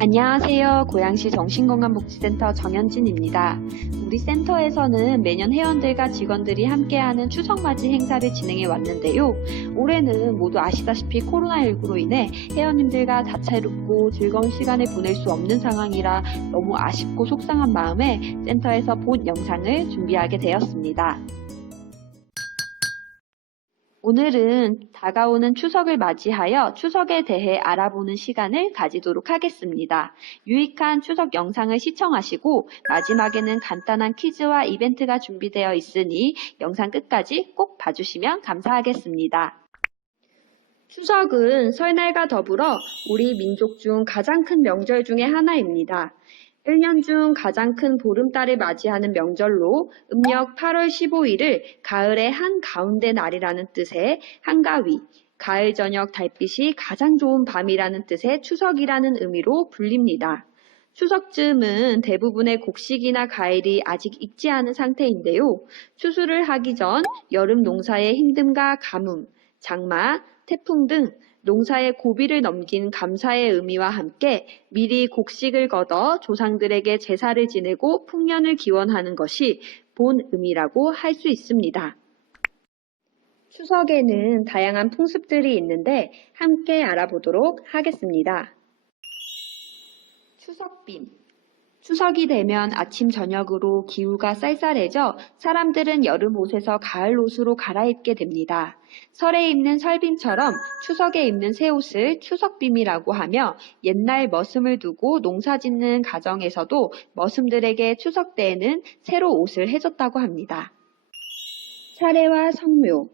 안녕하세요. 고양시 정신건강복지센터 정현진입니다. 우리 센터에서는 매년 회원들과 직원들이 함께하는 추석맞이 행사를 진행해 왔는데요. 올해는 모두 아시다시피 코로나19로 인해 회원님들과 다채롭고 즐거운 시간을 보낼 수 없는 상황이라 너무 아쉽고 속상한 마음에 센터에서 본 영상을 준비하게 되었습니다. 오늘은 다가오는 추석을 맞이하여 추석에 대해 알아보는 시간을 가지도록 하겠습니다. 유익한 추석 영상을 시청하시고 마지막에는 간단한 퀴즈와 이벤트가 준비되어 있으니 영상 끝까지 꼭 봐주시면 감사하겠습니다. 추석은 설날과 더불어 우리 민족 중 가장 큰 명절 중에 하나입니다. 1년 중 가장 큰 보름달을 맞이하는 명절로 음력 8월 15일을 가을의 한가운데 날이라는 뜻의 한가위, 가을 저녁 달빛이 가장 좋은 밤이라는 뜻의 추석이라는 의미로 불립니다. 추석쯤은 대부분의 곡식이나 과일이 아직 익지 않은 상태인데요. 추수를 하기 전 여름 농사의 힘듦과 가뭄, 장마, 태풍 등 농사의 고비를 넘긴 감사의 의미와 함께 미리 곡식을 걷어 조상들에게 제사를 지내고 풍년을 기원하는 것이 본 의미라고 할 수 있습니다. 추석에는 다양한 풍습들이 있는데 함께 알아보도록 하겠습니다. 추석빔. 추석이 되면 아침 저녁으로 기후가 쌀쌀해져 사람들은 여름 옷에서 가을 옷으로 갈아입게 됩니다. 설에 입는 설빔처럼 추석에 입는 새 옷을 추석빔이라고 하며 옛날 머슴을 두고 농사 짓는 가정에서도 머슴들에게 추석 때에는 새로 옷을 해줬다고 합니다. 차례와 성묘.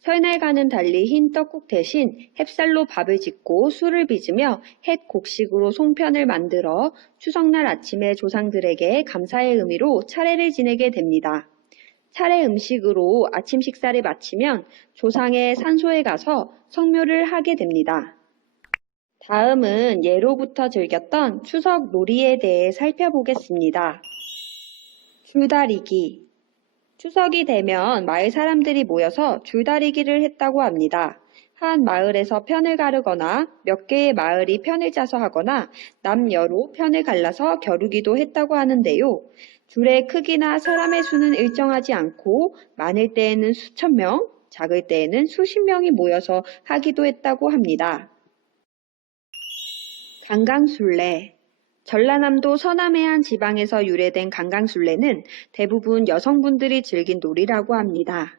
설날과는 달리 흰 떡국 대신 햅쌀로 밥을 짓고 술을 빚으며 햇 곡식으로 송편을 만들어 추석날 아침에 조상들에게 감사의 의미로 차례를 지내게 됩니다. 차례 음식으로 아침 식사를 마치면 조상의 산소에 가서 성묘를 하게 됩니다. 다음은 예로부터 즐겼던 추석 놀이에 대해 살펴보겠습니다. 줄다리기. 추석이 되면 마을 사람들이 모여서 줄다리기를 했다고 합니다. 한 마을에서 편을 가르거나 몇 개의 마을이 편을 짜서 하거나 남여로 편을 갈라서 겨루기도 했다고 하는데요. 줄의 크기나 사람의 수는 일정하지 않고 많을 때에는 수천 명, 작을 때에는 수십 명이 모여서 하기도 했다고 합니다. 강강술래. 전라남도 서남의 한 지방에서 유래된 강강술래는 대부분 여성분들이 즐긴 놀이라고 합니다.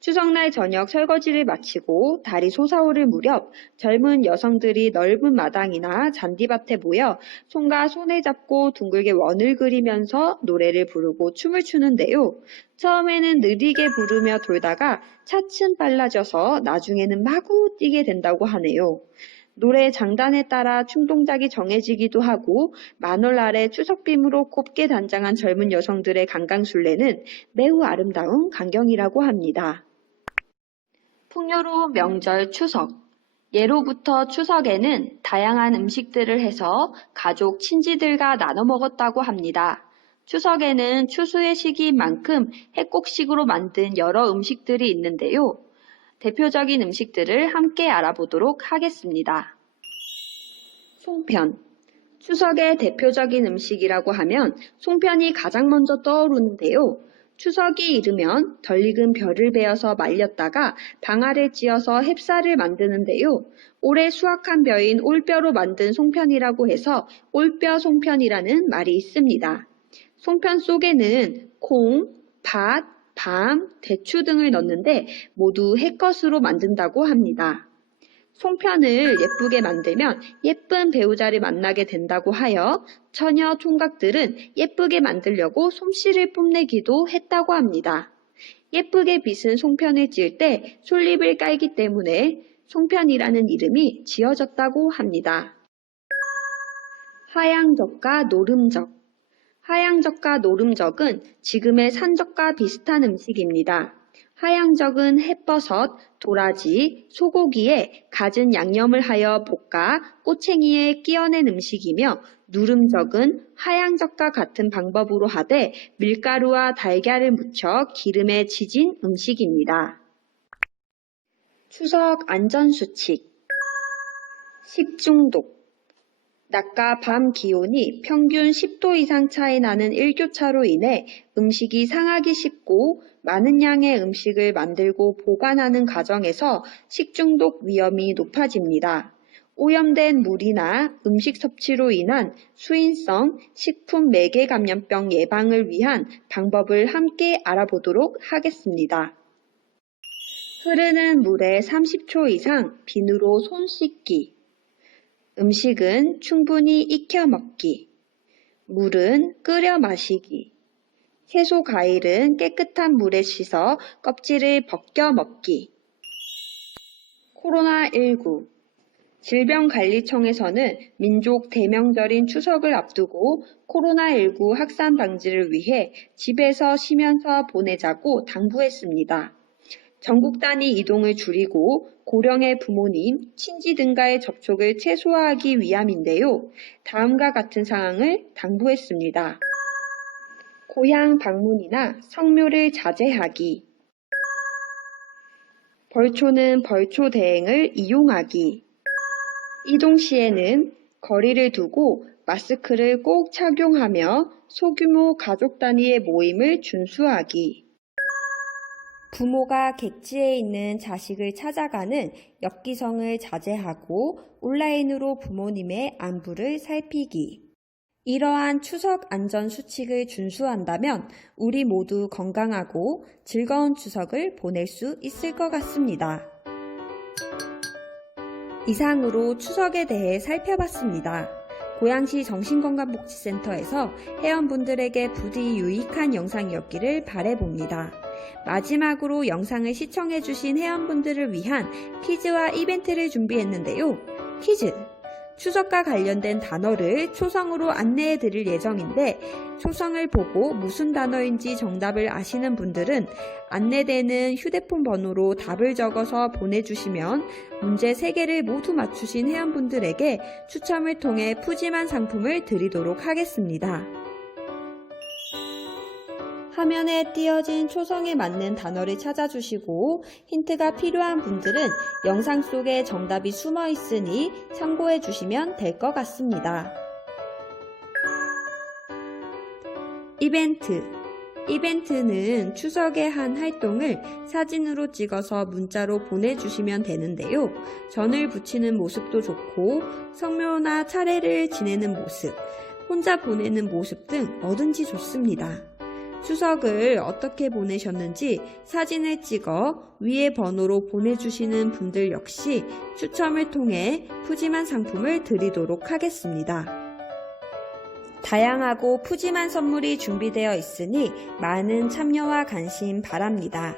추석날 저녁 설거지를 마치고 달이 솟아오를 무렵 젊은 여성들이 넓은 마당이나 잔디밭에 모여 손과 손을 잡고 둥글게 원을 그리면서 노래를 부르고 춤을 추는데요. 처음에는 느리게 부르며 돌다가 차츰 빨라져서 나중에는 마구 뛰게 된다고 하네요. 노래 장단에 따라 춤 동작이 정해지기도 하고 만월 아래 추석빔으로 곱게 단장한 젊은 여성들의 강강술래는 매우 아름다운 광경이라고 합니다. 풍요로운 명절 추석. 예로부터 추석에는 다양한 음식들을 해서 가족, 친지들과 나눠 먹었다고 합니다. 추석에는 추수의 시기인 만큼 햇곡식으로 만든 여러 음식들이 있는데요. 대표적인 음식들을 함께 알아보도록 하겠습니다. 송편. 추석의 대표적인 음식이라고 하면 송편이 가장 먼저 떠오르는데요. 추석이 이르면 덜 익은 벼를 베어서 말렸다가 방아를 찧어서 햅쌀을 만드는데요. 올해 수확한 벼인 올벼로 만든 송편이라고 해서 올벼 송편이라는 말이 있습니다. 송편 속에는 콩, 팥, 밤, 대추 등을 넣는데 모두 햇것으로 만든다고 합니다. 송편을 예쁘게 만들면 예쁜 배우자를 만나게 된다고 하여 처녀 총각들은 예쁘게 만들려고 솜씨를 뽐내기도 했다고 합니다. 예쁘게 빚은 송편을 찌을 때 솔잎을 깔기 때문에 송편이라는 이름이 지어졌다고 합니다. 하양적과 노름적. 하양적과 노름적은 지금의 산적과 비슷한 음식입니다. 하양적은 햇버섯, 도라지, 소고기에 갖은 양념을 하여 볶아 꼬챙이에 끼워낸 음식이며 누름적은 하양적과 같은 방법으로 하되 밀가루와 달걀을 묻혀 기름에 지진 음식입니다. 추석 안전수칙. 식중독. 낮과 밤 기온이 평균 10도 이상 차이 나는 일교차로 인해 음식이 상하기 쉽고 많은 양의 음식을 만들고 보관하는 과정에서 식중독 위험이 높아집니다. 오염된 물이나 음식 섭취로 인한 수인성 식품 매개 감염병 예방을 위한 방법을 함께 알아보도록 하겠습니다. 흐르는 물에 30초 이상 비누로 손 씻기. 음식은 충분히 익혀 먹기. 물은 끓여 마시기. 채소 과일은 깨끗한 물에 씻어 껍질을 벗겨 먹기. 코로나19 질병관리청에서는 민족 대명절인 추석을 앞두고 코로나19 확산 방지를 위해 집에서 쉬면서 보내자고 당부했습니다. 전국 단위 이동을 줄이고 고령의 부모님, 친지 등과의 접촉을 최소화하기 위함인데요. 다음과 같은 사항을 당부했습니다. 고향 방문이나 성묘를 자제하기. 벌초는 벌초 대행을 이용하기. 이동 시에는 거리를 두고 마스크를 꼭 착용하며 소규모 가족 단위의 모임을 준수하기. 부모가 객지에 있는 자식을 찾아가는 엽기성을 자제하고 온라인으로 부모님의 안부를 살피기. 이러한 추석 안전 수칙을 준수한다면 우리 모두 건강하고 즐거운 추석을 보낼 수 있을 것 같습니다. 이상으로 추석에 대해 살펴봤습니다. 고양시 정신건강복지센터에서 회원분들에게 부디 유익한 영상이었기를 바라봅니다. 마지막으로 영상을 시청해주신 회원분들을 위한 퀴즈와 이벤트를 준비했는데요. 퀴즈! 추석과 관련된 단어를 초성으로 안내해 드릴 예정인데 초성을 보고 무슨 단어인지 정답을 아시는 분들은 안내되는 휴대폰 번호로 답을 적어서 보내주시면 문제 3개를 모두 맞추신 회원분들에게 추첨을 통해 푸짐한 상품을 드리도록 하겠습니다. 화면에 띄어진 초성에 맞는 단어를 찾아주시고 힌트가 필요한 분들은 영상 속에 정답이 숨어 있으니 참고해 주시면 될 것 같습니다. 이벤트. 이벤트는 추석의 한 활동을 사진으로 찍어서 문자로 보내주시면 되는데요. 전을 붙이는 모습도 좋고 성묘나 차례를 지내는 모습, 혼자 보내는 모습 등 뭐든지 좋습니다. 추석을 어떻게 보내셨는지 사진을 찍어 위의 번호로 보내주시는 분들 역시 추첨을 통해 푸짐한 상품을 드리도록 하겠습니다. 다양하고 푸짐한 선물이 준비되어 있으니 많은 참여와 관심 바랍니다.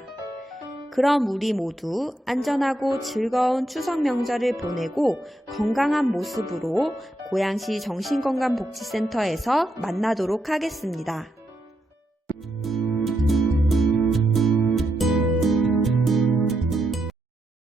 그럼 우리 모두 안전하고 즐거운 추석 명절을 보내고 건강한 모습으로 고양시 정신건강복지센터에서 만나도록 하겠습니다.